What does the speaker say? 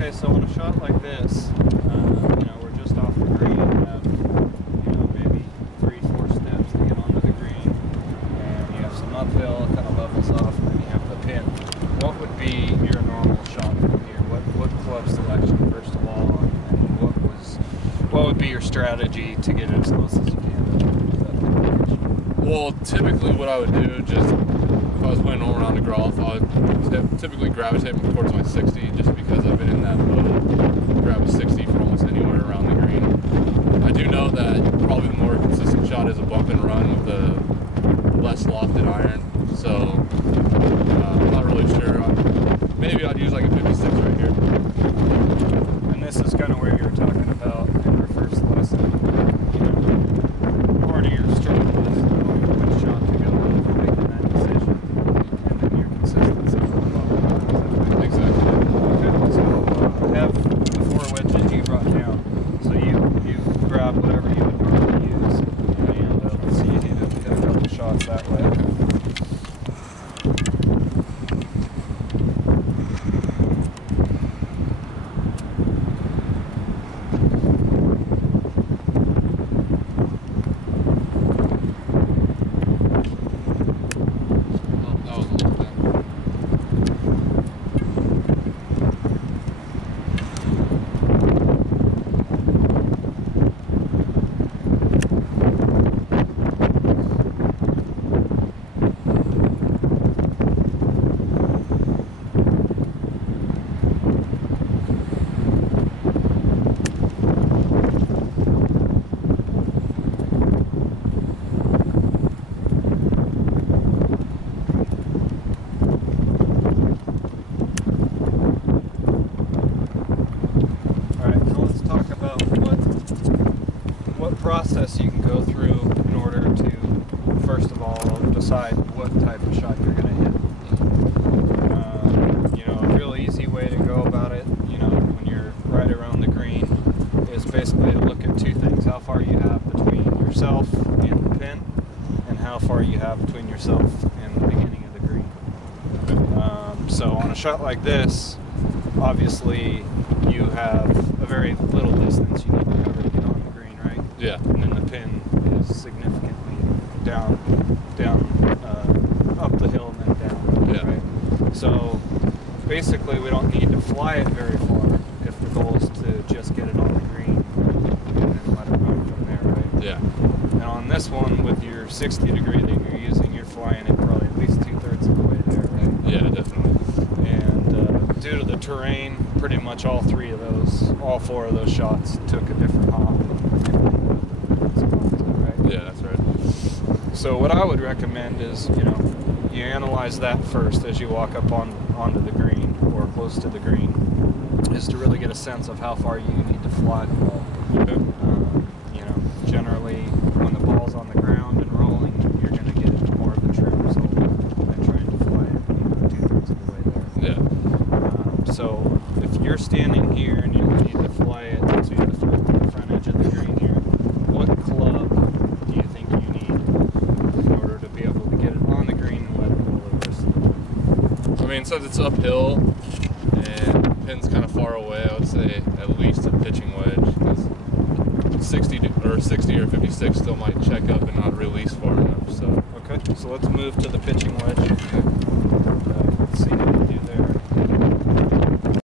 Okay, so on a shot like this, we're just off the green and have, maybe 3-4 steps to get onto the green, and you have some uphill, it kind of levels off, and then you have the pin. What would be your normal shot from here? What club selection, first of all, and what would be your strategy to get it as close as you can to that pin? Well, typically what I would do, just if I was playing normal round of golf, I would typically gravitate towards my 60, just because I've been in that mode. Grab a 60 for almost anywhere around the green. I do know that probably the more consistent shot is a bump and run with a less lofted iron. So I'm not really sure. Maybe I'd use like a 56 right here. And this is kind of where you were talking about in our first lesson. Part of your struggle is knowing which shot to go with, making that decision, and then your consistency. Exactly. Okay, so have the 4 wedges you brought down. So you grab whatever you would normally use, and let's see, you hit a couple shots that way. Process you can go through in order to, first of all, decide what type of shot you're going to hit. A real easy way to go about it, when you're right around the green, is basically to look at 2 things: how far you have between yourself and the pin, and how far you have between yourself and the beginning of the green. So on a shot like this, obviously you have a very little distance you need to cover to get on the green, right? Yeah. And then the pin is significantly down, up the hill and then down. Yeah. Right? So basically, we don't need to fly it very far if the goal is to just get it on the green and then let it run from there, right? Yeah. And on this one, with your 60 degree that you're using, you're flying it probably at least 2/3 of the way there, right? Yeah, definitely. And due to the terrain, pretty much all 4 of those shots took a different hop. Right? Yeah, that's right. So what I would recommend is, you analyze that first as you walk up onto the green or close to the green, is to really get a sense of how far you need to fly the ball. Okay. Generally, when the ball's on the ground and rolling, you're going to get more of a true result than trying to fly it 2/3 of the way there. Yeah. So if you're standing here and you need to fly it to the front edge of the green here, what club do you think you need in order to be able to get it on the green and let it roll over? I mean, since it's uphill and the pin's kind of far away, I would say at least a pitching wedge, because 60 or 56 still might check up and not release far enough. So okay, so let's move to the pitching wedge. Let's see what we do there.